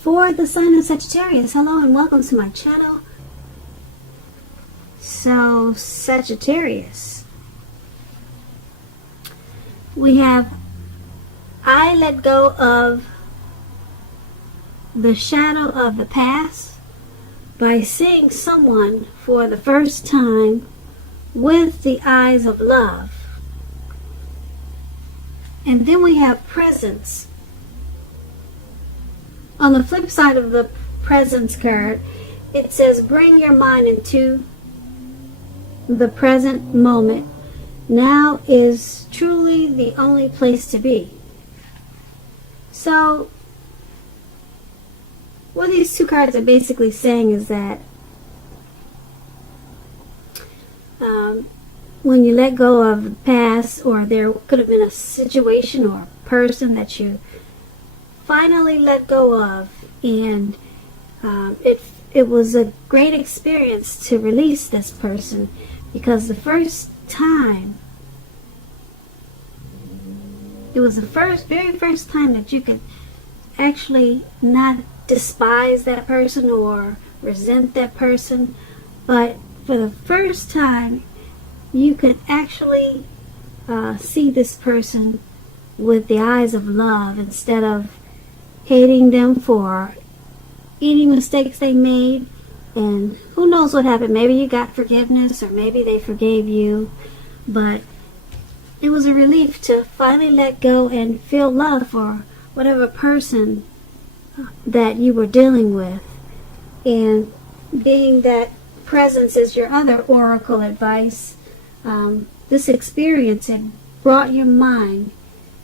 for the sign of Sagittarius. Hello and welcome to my channel. So, Sagittarius, we have I let go of the shadow of the past by seeing someone for the first time with the eyes of love. And then we have presence. On the flip side of the presence card, it says bring your mind into the present moment. Now is truly the only place to be. So what these two cards are basically saying is that when you let go of the past, or there could have been a situation or a person that you finally let go of, and it was a great experience to release this person, because the first time, it was the very first time that you could actually not despise that person or resent that person, but for the first time you could actually see this person with the eyes of love, instead of hating them for any mistakes they made. And who knows what happened, maybe you got forgiveness, or maybe they forgave you, but it was a relief to finally let go and feel love for whatever person that you were dealing with. And being that presence is your other oracle advice, this experience had brought your mind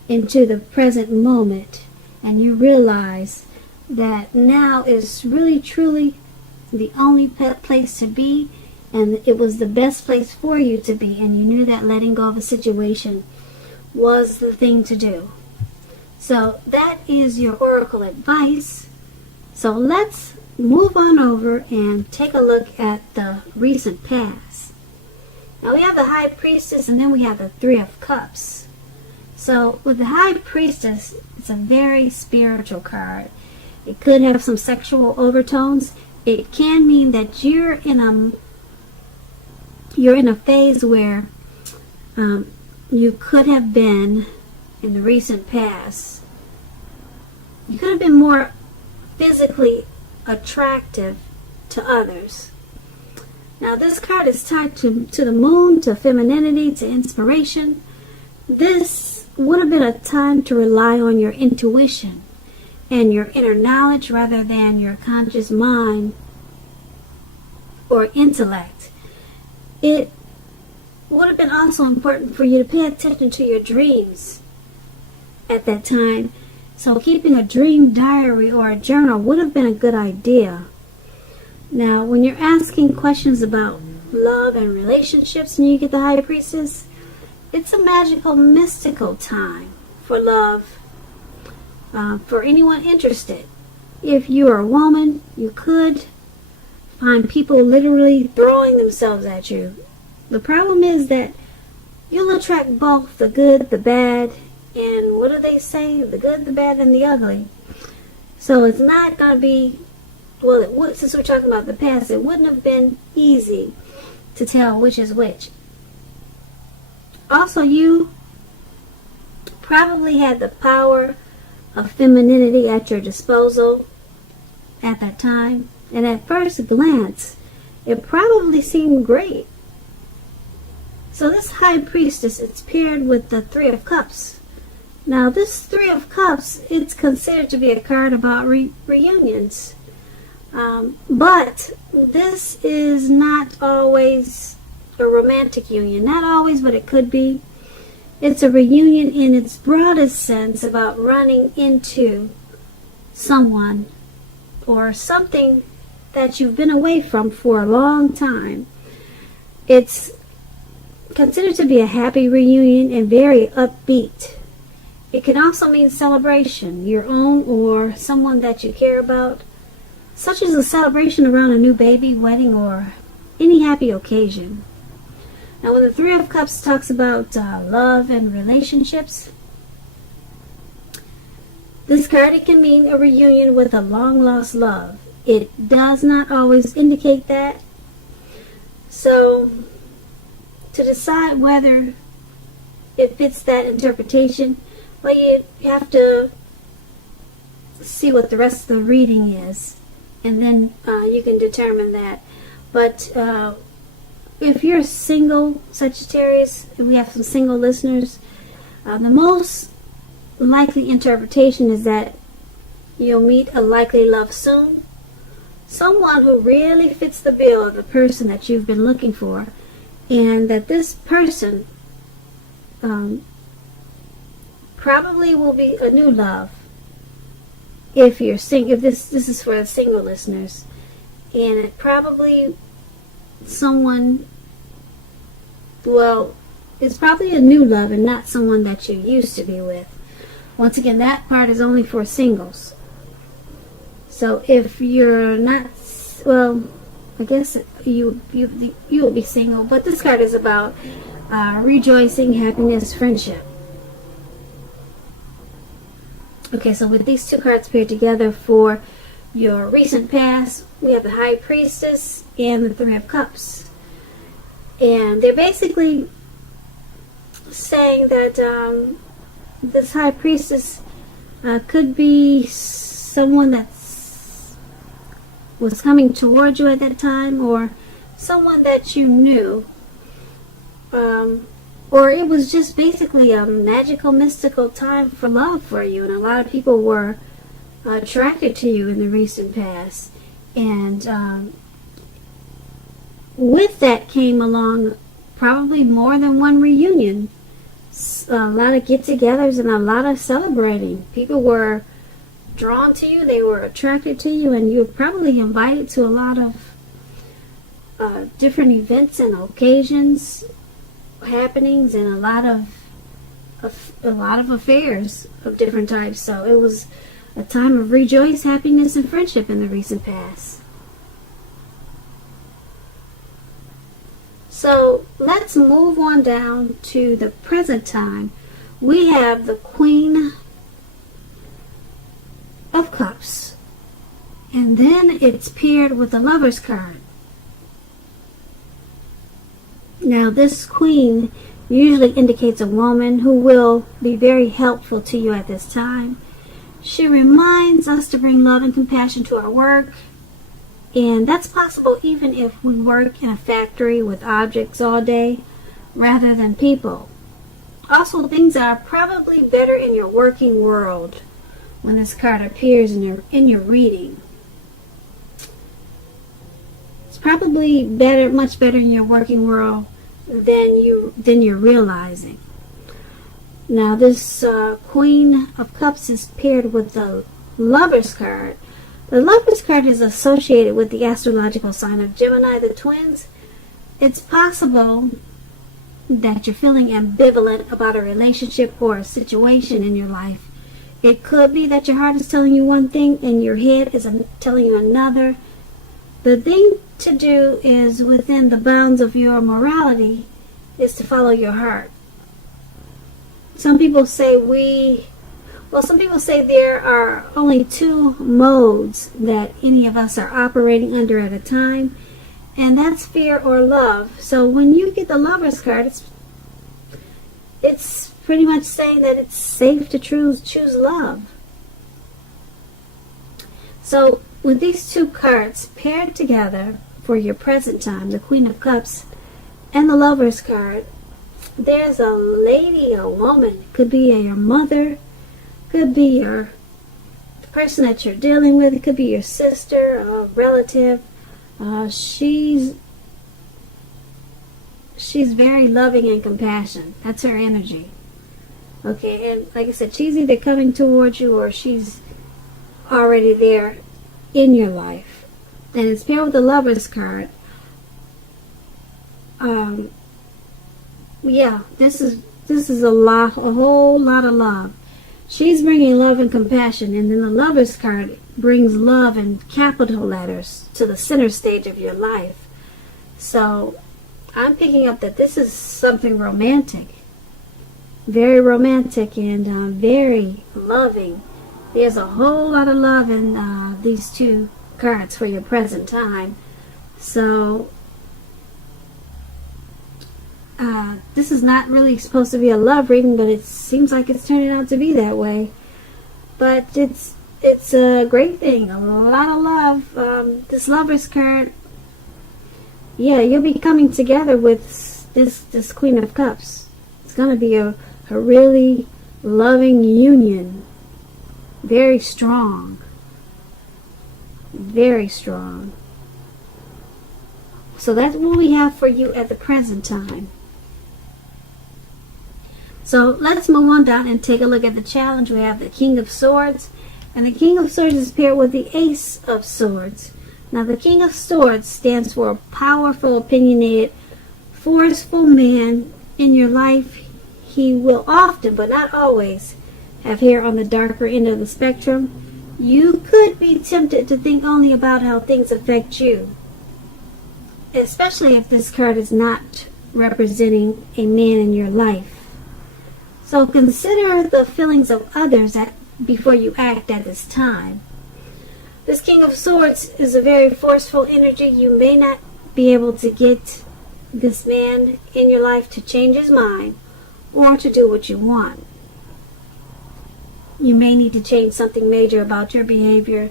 into the present moment, and you realize that now is really truly the only place to be, and it was the best place for you to be, and you knew that letting go of a situation was the thing to do. So that is your oracle advice. So let's move on over and take a look at the recent past. Now we have the High Priestess, and then we have the Three of Cups. So with the High Priestess, it's a very spiritual card. It could have some sexual overtones. It can mean that you're in a phase where you could have been, in the recent past, you could have been more physically attractive to others. Now this card is tied to the moon, to femininity, to inspiration. This would have been a time to rely on your intuition and your inner knowledge rather than your conscious mind or intellect. It would have been also important for you to pay attention to your dreams at that time. So keeping a dream diary or a journal would have been a good idea. Now, when you're asking questions about love and relationships and you get the High Priestess, it's a magical, mystical time for love, for anyone interested. If you are a woman, you could find people literally throwing themselves at you. The problem is that you'll attract both the good, the bad, and what do they say? The good, the bad, and the ugly. So it's not going to be, well, it would, since we're talking about the past, it wouldn't have been easy to tell which is which. Also, you probably had the power of femininity at your disposal at that time. And at first glance, it probably seemed great. So this High Priestess, it's paired with the Three of Cups. Now this Three of Cups, it's considered to be a card about reunions. But this is not always a romantic union. Not always, but it could be. It's a reunion in its broadest sense about running into someone or something that you've been away from for a long time. It's considered to be a happy reunion and very upbeat. It can also mean celebration, your own or someone that you care about, such as a celebration around a new baby, wedding, or any happy occasion. Now when the Three of Cups talks about love and relationships, This card, it can mean a reunion with a long-lost love. It does not always indicate that. So, to decide whether it fits that interpretation, well, you have to see what the rest of the reading is, and then you can determine that. But if you're single, Sagittarius, if we have some single listeners, the most likely interpretation is that you'll meet a likely love soon. Someone who really fits the bill of the person that you've been looking for, and that this person probably will be a new love. If you're if this is for the single listeners, and it probably someone, well, it's probably a new love and not someone that you used to be with. Once again, that part is only for singles. So if you're not, well, I guess you will be single, but this card is about rejoicing, happiness, friendship. Okay, so with these two cards paired together for your recent past, we have the High Priestess and the Three of Cups. And they're basically saying that this High Priestess could be someone that was coming toward you at that time, or someone that you knew. Or it was just basically a magical, mystical time for love for you, and a lot of people were attracted to you in the recent past. And with that came along probably more than one reunion, a lot of get-togethers, and a lot of celebrating. People were drawn to you, they were attracted to you, and you were probably invited to a lot of different events and occasions, happenings, and a lot of affairs of different types. So it was a time of rejoice, happiness, and friendship in the recent past. So let's move on down to the present time. We have the Queen of Cups, and then it's paired with the Lover's card. Now, this Queen usually indicates a woman who will be very helpful to you at this time. She reminds us to bring love and compassion to our work, and that's possible even if we work in a factory with objects all day rather than people. Also, things are probably better in your working world when this card appears in your reading. It's probably better, much better in your working world than you're realizing. Now, this Queen of Cups is paired with the Lover's card. The Lover's card is associated with the astrological sign of Gemini, the twins. It's possible that you're feeling ambivalent about a relationship or a situation in your life. It could be that your heart is telling you one thing and your head is telling you another. The thing to do is, within the bounds of your morality, is to follow your heart. Some people say there are only two modes that any of us are operating under at a time, and that's fear or love. So when you get the Lover's card, it's pretty much saying that it's safe to choose love. So with these two cards paired together for your present time, the Queen of Cups and the Lover's card, there's a lady, a woman. It could be your mother, could be the person that you're dealing with, it could be your sister, a relative. She's very loving and compassionate. That's her energy. Okay, and like I said, she's either coming towards you or she's already there in your life. And it's paired with the Lover's card. This is a whole lot of love. She's bringing love and compassion, and then the Lover's card brings love in capital letters to the center stage of your life. So I'm picking up that this is something romantic, very romantic, and very loving, There's a whole lot of love in these two cards for your present time. So this is not really supposed to be a love reading, but it seems like it's turning out to be that way. But it's a great thing. A lot of love. This Lovers card, yeah, you'll be coming together with this Queen of Cups. It's going to be a really loving union. Very strong. Very strong. So that's what we have for you at the present time. So let's move on down and take a look at the challenge. We have the King of Swords. And the King of Swords is paired with the Ace of Swords. Now the King of Swords stands for a powerful, opinionated, forceful man in your life. He will often, but not always, have hair on the darker end of the spectrum. You could be tempted to think only about how things affect you, especially if this card is not representing a man in your life. So consider the feelings of others before you act at this time. This King of Swords is a very forceful energy. You may not be able to get this man in your life to change his mind or to do what you want. You may need to change something major about your behavior,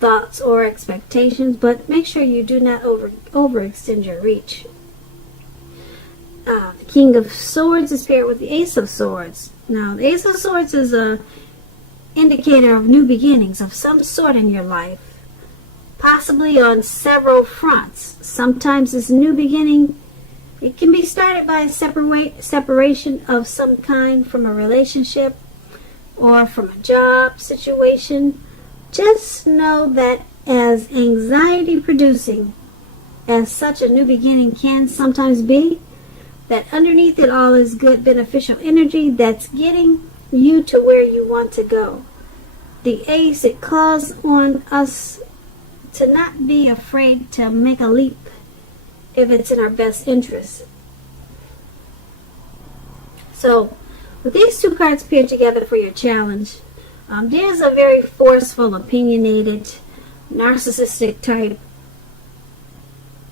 thoughts, or expectations, but make sure you do not overextend your reach. The King of Swords is paired with the Ace of Swords. Now, the Ace of Swords is a indicator of new beginnings of some sort in your life, possibly on several fronts. Sometimes this new beginning, it can be started by a separation of some kind from a relationship or from a job situation. Just know that as anxiety producing as such a new beginning can sometimes be, that underneath it all is good beneficial energy that's getting you to where you want to go. The Ace, it calls on us to not be afraid to make a leap if it's in our best interest. So, with these two cards paired together for your challenge, there's a very forceful, opinionated, narcissistic type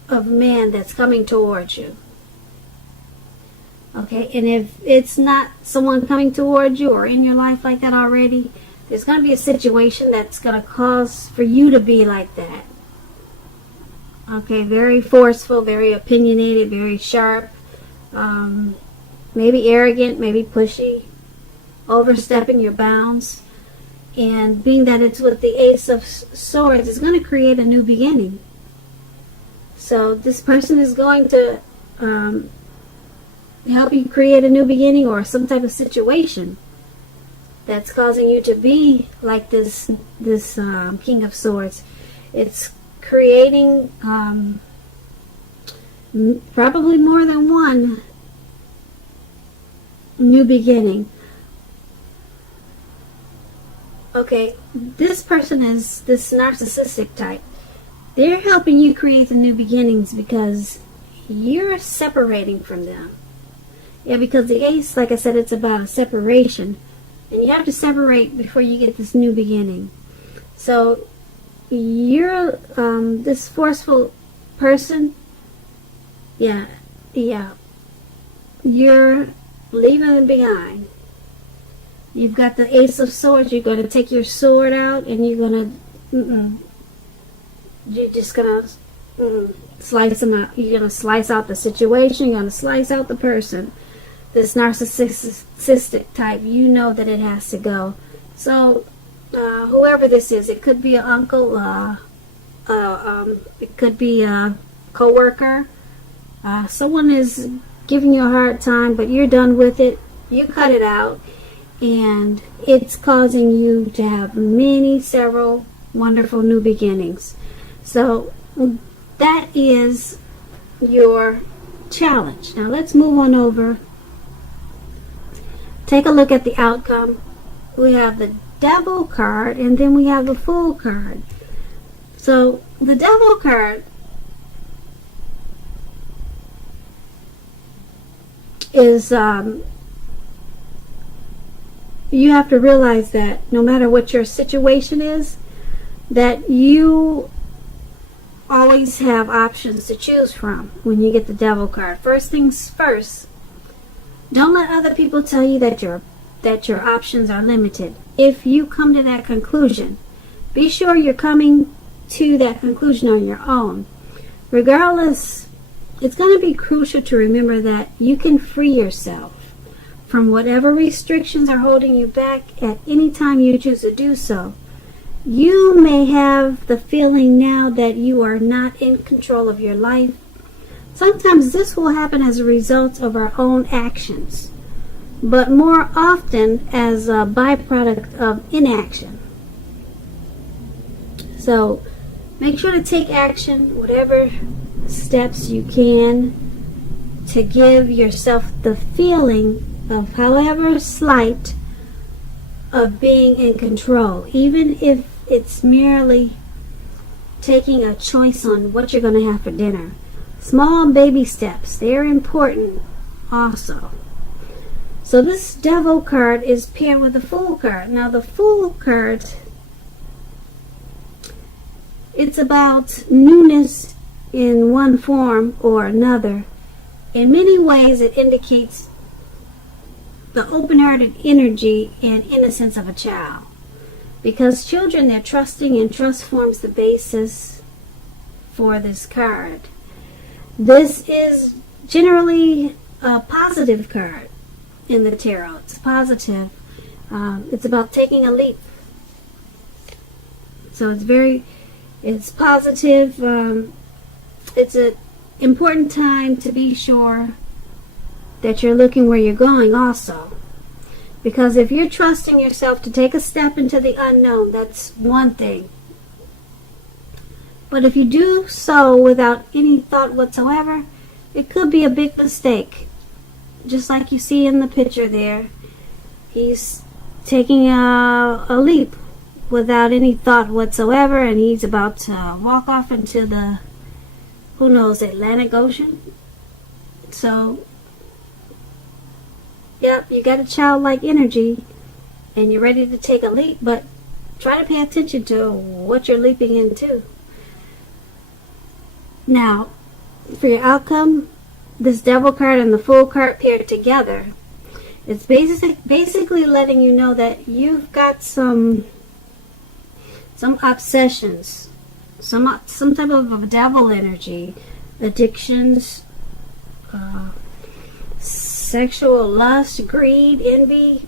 of man that's coming towards you. Okay, and if it's not someone coming towards you or in your life like that already, there's going to be a situation that's going to cause for you to be like that. Okay, very forceful, very opinionated, very sharp, maybe arrogant, maybe pushy, overstepping your bounds. And being that it's with the Ace of Swords, it's going to create a new beginning. So this person is going to help you create a new beginning or some type of situation that's causing you to be like this King of Swords. It's creating probably more than one new beginning. Okay, this person is this narcissistic type. They're helping you create the new beginnings because you're separating from them. Yeah, because the Ace, like I said, it's about a separation. And you have to separate before you get this new beginning. So, you're this forceful person. Yeah. You're leaving them behind. You've got the Ace of Swords. You're going to take your sword out and you're going to... You're just going to slice them out. You're going to slice out the situation. You're going to slice out the person. This narcissistic type, you know that it has to go. So, whoever this is, it could be an uncle, it could be a co-worker. Someone is giving you a hard time, but you're done with it. You cut it out, and it's causing you to have several wonderful new beginnings. So, that is your challenge. Now, let's move on over. Take a look at the outcome. We have the Devil card, and then we have the Fool card. So, the Devil card you have to realize that no matter what your situation is, that you always have options to choose from when you get the Devil card. First things first, don't let other people tell you that your options are limited. If you come to that conclusion, be sure you're coming to that conclusion on your own. Regardless, it's going to be crucial to remember that you can free yourself from whatever restrictions are holding you back at any time you choose to do so. You may have the feeling now that you are not in control of your life. Sometimes this will happen as a result of our own actions, but more often as a byproduct of inaction. So make sure to take action, whatever steps you can, to give yourself the feeling of, however slight, of being in control, even if it's merely taking a choice on what you're going to have for dinner. Small baby steps, they're important also. So this Devil card is paired with the Fool card. Now the Fool card, it's about newness in one form or another. In many ways it indicates the open-hearted energy and innocence of a child. Because children, they're trusting, and trust forms the basis for this card. This is generally a positive card in the tarot. It's positive. It's about taking a leap. So it's positive. It's an important time to be sure that you're looking where you're going also. Because if you're trusting yourself to take a step into the unknown, that's one thing. But if you do so without any thought whatsoever, it could be a big mistake. Just like you see in the picture there. He's taking a leap without any thought whatsoever, and he's about to walk off into the, who knows, Atlantic Ocean. So, yep, you got a childlike energy and you're ready to take a leap, but try to pay attention to what you're leaping into. Now, for your outcome, this Devil card and the Fool card paired together, it's basically letting you know that you've got some obsessions, some type of a devil energy, addictions, sexual lust, greed, envy,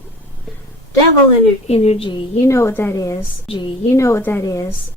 devil energy. You know what that is.